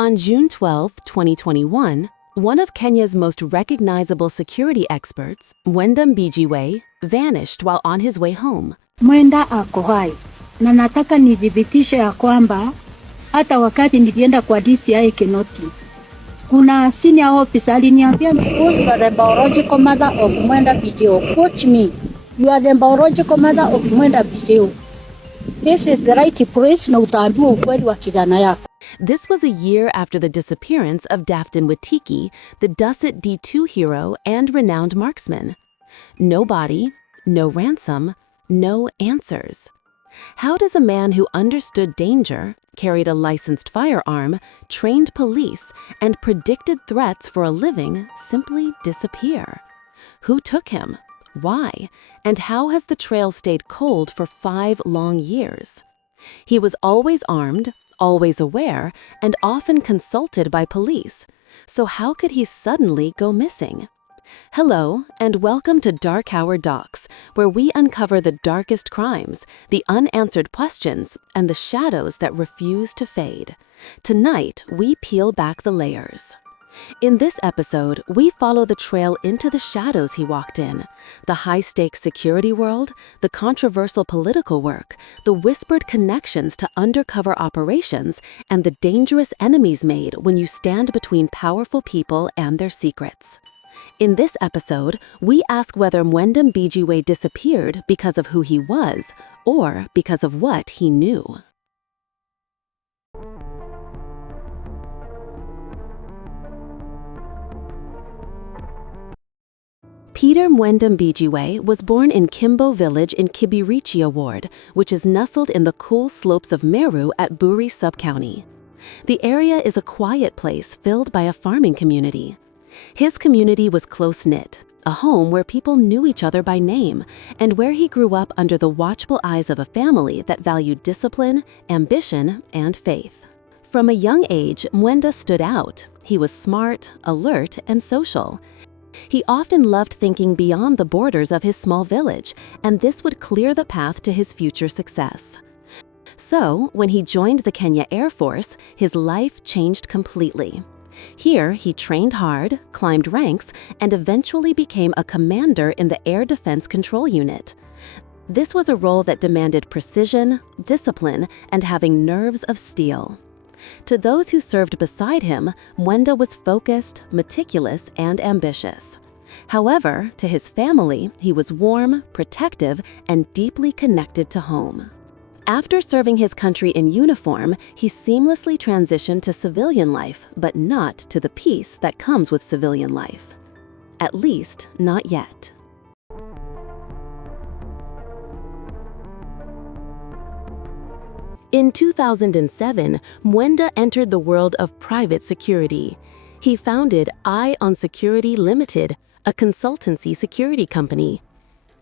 On June 12, 2021, one of Kenya's most recognizable security experts, Mwenda Mbijiwe, vanished while on his way home. Mwenda ako hai na nataka nidhibitishe ya kwamba hata wakati nilienda kwa DCI Kinoti, kuna senior officer aliniambia, because you are the biological mother of Mwenda Mbijiwe. Coach me, you are the biological mother of Mwenda Mbijiwe. This is the right place na utaambiwa ukweli wa kijana yako. This was a year after the disappearance of Dafton Witiki, the Dusset D2 hero and renowned marksman. No body, no ransom, no answers. How does a man who understood danger, carried a licensed firearm, trained police, and predicted threats for a living simply disappear? Who took him? Why? And how has the trail stayed cold for 5 long years? He was always armed, always aware, and often consulted by police. So how could he suddenly go missing? Hello, and welcome to Dark Hour Docs, where we uncover the darkest crimes, the unanswered questions, and the shadows that refuse to fade. Tonight, we peel back the layers. In this episode, we follow the trail into the shadows he walked in, the high-stakes security world, the controversial political work, the whispered connections to undercover operations, and the dangerous enemies made when you stand between powerful people and their secrets. In this episode, we ask whether Mwenda Mbijiwe disappeared because of who he was or because of what he knew. Peter Mwenda Mbijiwe was born in Kimbo village in Kibirichia ward, which is nestled in the cool slopes of Meru at Buri sub-county. The area is a quiet place filled by a farming community. His community was close-knit, a home where people knew each other by name, and where he grew up under the watchful eyes of a family that valued discipline, ambition, and faith. From a young age, Mwenda stood out. He was smart, alert, and social. He often loved thinking beyond the borders of his small village, and this would clear the path to his future success. So, when he joined the Kenya Air Force, his life changed completely. Here, he trained hard, climbed ranks, and eventually became a commander in the Air Defense Control Unit. This was a role that demanded precision, discipline, and having nerves of steel. To those who served beside him, Mwenda was focused, meticulous, and ambitious. However, to his family, he was warm, protective, and deeply connected to home. After serving his country in uniform, he seamlessly transitioned to civilian life, but not to the peace that comes with civilian life. At least, not yet. In 2007, Mwenda entered the world of private security. He founded Eye on Security Limited, a consultancy security company.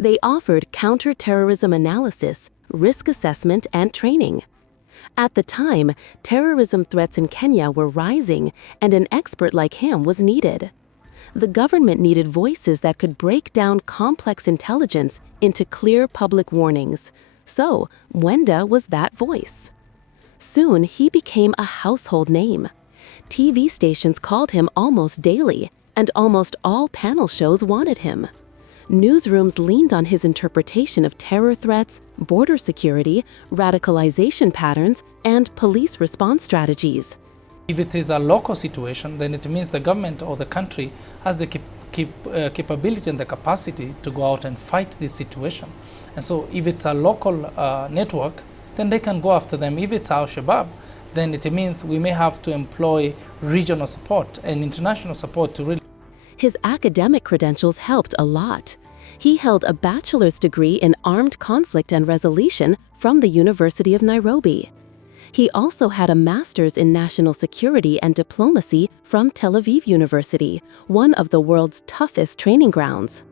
They offered counter-terrorism analysis, risk assessment, and training. At the time, terrorism threats in Kenya were rising, and an expert like him was needed. The government needed voices that could break down complex intelligence into clear public warnings. So, Mwenda was that voice. Soon, he became a household name. TV stations called him almost daily, and almost all panel shows wanted him. Newsrooms leaned on his interpretation of terror threats, border security, radicalization patterns, and police response strategies. If it is a local situation, then it means the government or the country has the capability and the capacity to go out and fight this situation. And so if it's a local network, then they can go after them. If it's Al-Shabaab, then it means we may have to employ regional support and international support to really... His academic credentials helped a lot. He held a bachelor's degree in armed conflict and resolution from the University of Nairobi. He also had a master's in national security and diplomacy from Tel Aviv University, one of the world's toughest training grounds.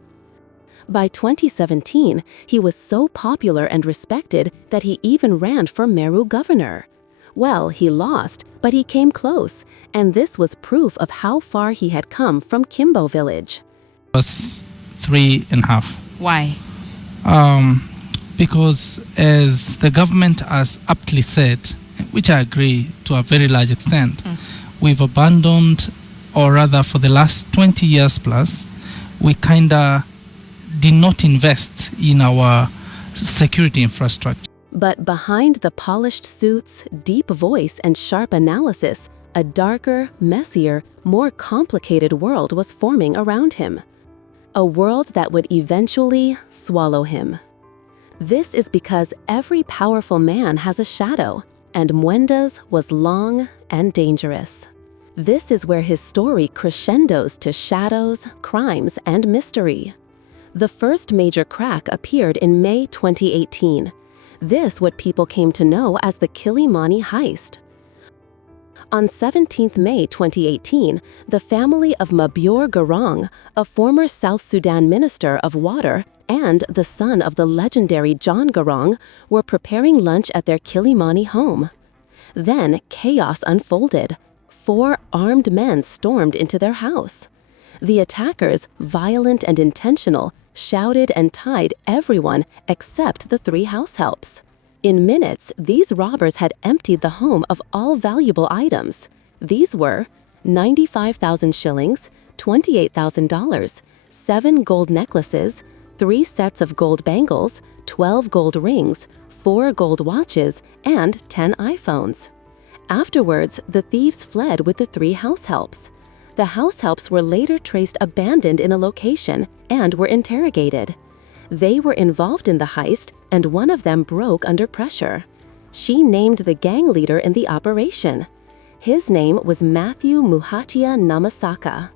By 2017, he was so popular and respected that he even ran for Meru governor. Well, he lost, but he came close, and this was proof of how far he had come from Kimbo village. Was 3.5. Why? Because as the government has aptly said, which I agree to a very large extent, we've abandoned, or rather for the last 20 years plus, we kind of did not invest in our security infrastructure. But behind the polished suits, deep voice, and sharp analysis, a darker, messier, more complicated world was forming around him. A world that would eventually swallow him. This is because every powerful man has a shadow, and Mwenda's was long and dangerous. This is where his story crescendos to shadows, crimes, and mystery. The first major crack appeared in May 2018. This what people came to know as the Kilimani heist. On 17 May 2018, the family of Mabior Garang, a former South Sudan minister of water and the son of the legendary John Garang, were preparing lunch at their Kilimani home. Then chaos unfolded. 4 armed men stormed into their house. The attackers, violent and intentional, shouted and tied everyone except the 3 house helps. In minutes, these robbers had emptied the home of all valuable items. These were 95,000 shillings, $28,000, 7 gold necklaces, 3 sets of gold bangles, 12 gold rings, 4 gold watches, and 10 iPhones. Afterwards, the thieves fled with the 3 house helps. The house helps were later traced abandoned in a location and were interrogated. They were involved in the heist, and one of them broke under pressure. She named the gang leader in the operation. His name was Matthew Muhatia Namasaka.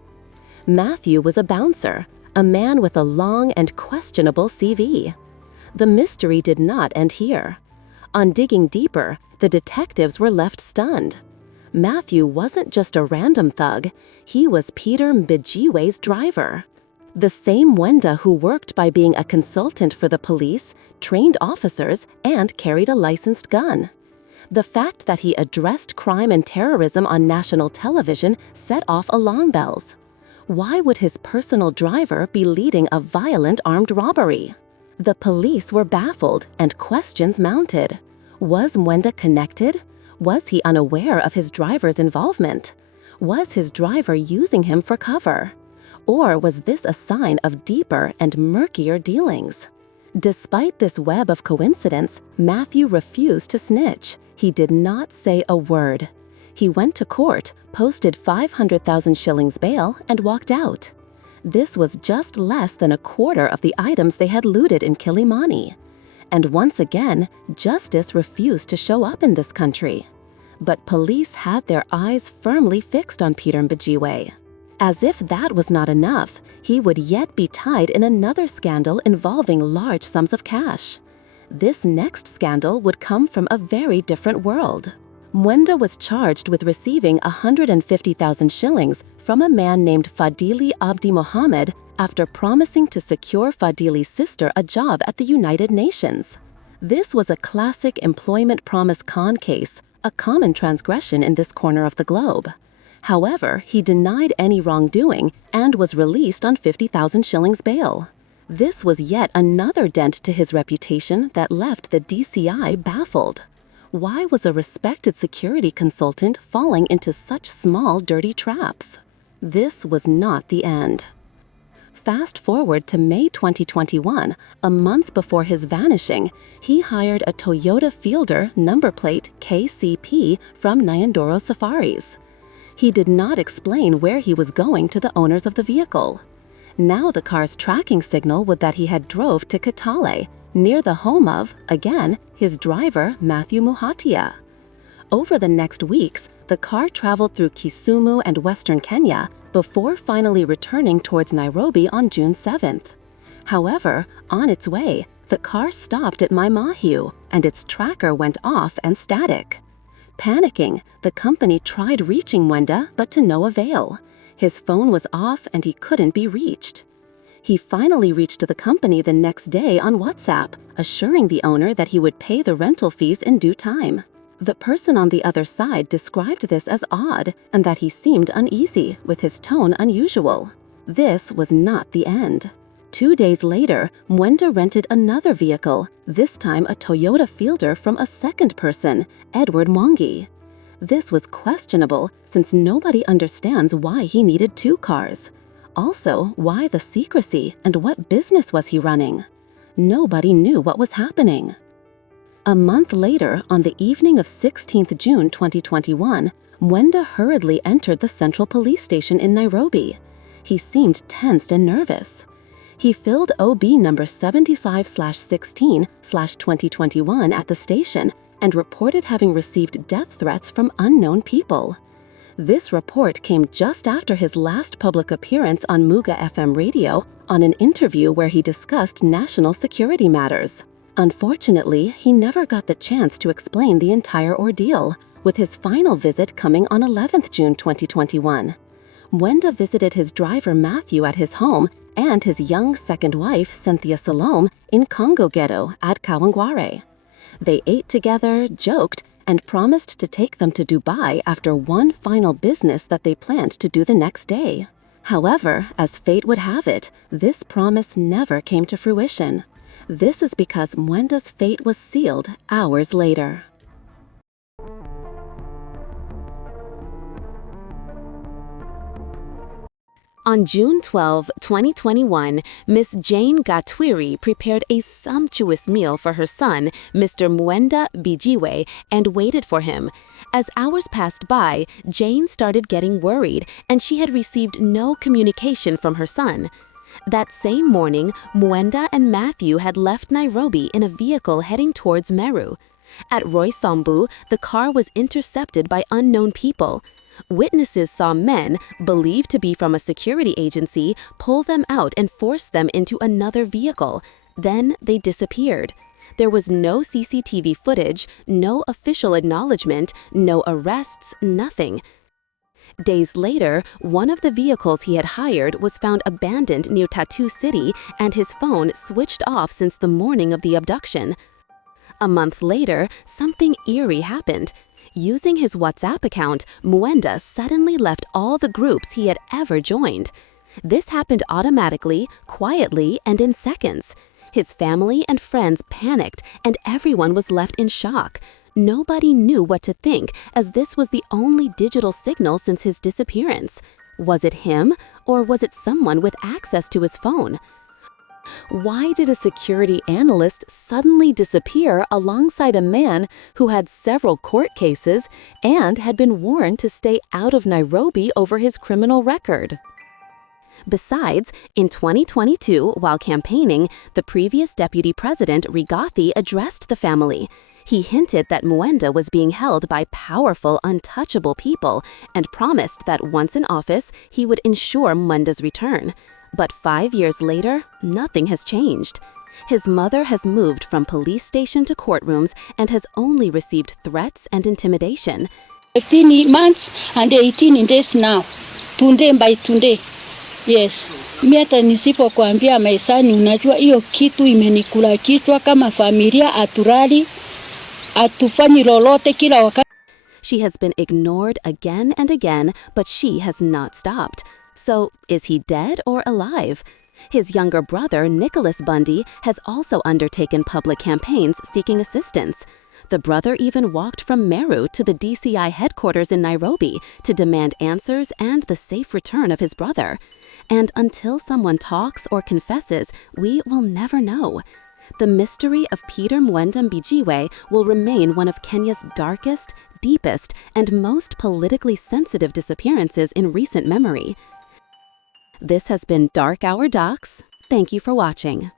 Matthew was a bouncer, a man with a long and questionable CV. The mystery did not end here. On digging deeper, the detectives were left stunned. Matthew wasn't just a random thug, he was Peter Mbijiwe's driver. The same Mwenda who worked by being a consultant for the police, trained officers, and carried a licensed gun. The fact that he addressed crime and terrorism on national television set off alarm bells. Why would his personal driver be leading a violent armed robbery? The police were baffled and questions mounted. Was Mwenda connected? Was he unaware of his driver's involvement? Was his driver using him for cover? Or was this a sign of deeper and murkier dealings? Despite this web of coincidence, Matthew refused to snitch. He did not say a word. He went to court, posted 500,000 shillings bail, and walked out. This was just less than a quarter of the items they had looted in Kilimani. And once again, justice refused to show up in this country. But police had their eyes firmly fixed on Peter Mbijiwe. As if that was not enough, he would yet be tied in another scandal involving large sums of cash. This next scandal would come from a very different world. Mwenda was charged with receiving 150,000 shillings from a man named Fadili Abdi Mohammed after promising to secure Fadili's sister a job at the United Nations. This was a classic employment promise con case, a common transgression in this corner of the globe. However, he denied any wrongdoing and was released on 50,000 shillings bail. This was yet another dent to his reputation that left the DCI baffled. Why was a respected security consultant falling into such small, dirty traps? This was not the end. Fast forward to May 2021, a month before his vanishing, he hired a Toyota Fielder number plate KCP from Nyandoro Safaris. He did not explain where he was going to the owners of the vehicle. Now the car's tracking signal was that he had drove to Kitale, near the home of, again, his driver, Matthew Muhatia. Over the next weeks, the car traveled through Kisumu and western Kenya before finally returning towards Nairobi on June 7th. However, on its way, the car stopped at Maimahiu and its tracker went off and static. Panicking, the company tried reaching Mwenda, but to no avail. His phone was off and he couldn't be reached. He finally reached the company the next day on WhatsApp, assuring the owner that he would pay the rental fees in due time. The person on the other side described this as odd and that he seemed uneasy, with his tone unusual. This was not the end. 2 days later, Mwenda rented another vehicle, this time a Toyota Fielder from a second person, Edward Mwangi. This was questionable since nobody understands why he needed 2 cars. Also, why the secrecy and what business was he running? Nobody knew what was happening. A month later, on the evening of 16th June 2021, Mwenda hurriedly entered the Central Police Station in Nairobi. He seemed tensed and nervous. He filled OB number 75/16/2021 at the station and reported having received death threats from unknown people. This report came just after his last public appearance on Muga FM radio on an interview where he discussed national security matters. Unfortunately, he never got the chance to explain the entire ordeal, with his final visit coming on 11th June 2021. Mwenda visited his driver Matthew at his home and his young second wife Cynthia Salome in Congo Ghetto at Kawangware. They ate together, joked, and promised to take them to Dubai after one final business that they planned to do the next day. However, as fate would have it, this promise never came to fruition. This is because Mwenda's fate was sealed hours later. On June 12, 2021, Miss Jane Gatwiri prepared a sumptuous meal for her son, Mr. Mwenda Mbijiwe, and waited for him. As hours passed by, Jane started getting worried, and she had received no communication from her son. That same morning, Mwenda and Matthew had left Nairobi in a vehicle heading towards Meru. At Roysambu, the car was intercepted by unknown people. Witnesses saw men, believed to be from a security agency, pull them out and force them into another vehicle. Then they disappeared. There was no CCTV footage, no official acknowledgement, no arrests, nothing. Days later, one of the vehicles he had hired was found abandoned near Tattoo City and his phone switched off since the morning of the abduction. A month later, something eerie happened. Using his WhatsApp account, Mwenda suddenly left all the groups he had ever joined. This happened automatically, quietly, and in seconds. His family and friends panicked, and everyone was left in shock. Nobody knew what to think, as this was the only digital signal since his disappearance. Was it him, or was it someone with access to his phone? Why did a security analyst suddenly disappear alongside a man who had several court cases and had been warned to stay out of Nairobi over his criminal record? Besides, in 2022, while campaigning, the previous deputy president, Rigathi, addressed the family. He hinted that Mwenda was being held by powerful, untouchable people and promised that once in office, he would ensure Mwenda's return. But 5 years later, nothing has changed. His mother has moved from police station to courtrooms and has only received threats and intimidation. 18 months and 18 days now. Tunde by tunde. Yes. Mimi hata nisipokuambia maisani, unajua hiyo kitu imenikula kichwa kama familia, aturali, atufanyi lolote kila wakati. She has been ignored again and again, but she has not stopped. So, is he dead or alive? His younger brother, Nicholas Bundy, has also undertaken public campaigns seeking assistance. The brother even walked from Meru to the DCI headquarters in Nairobi to demand answers and the safe return of his brother. And until someone talks or confesses, we will never know. The mystery of Peter Mwenda Mbijiwe will remain one of Kenya's darkest, deepest, and most politically sensitive disappearances in recent memory. This has been Dark Hour Docs. Thank you for watching.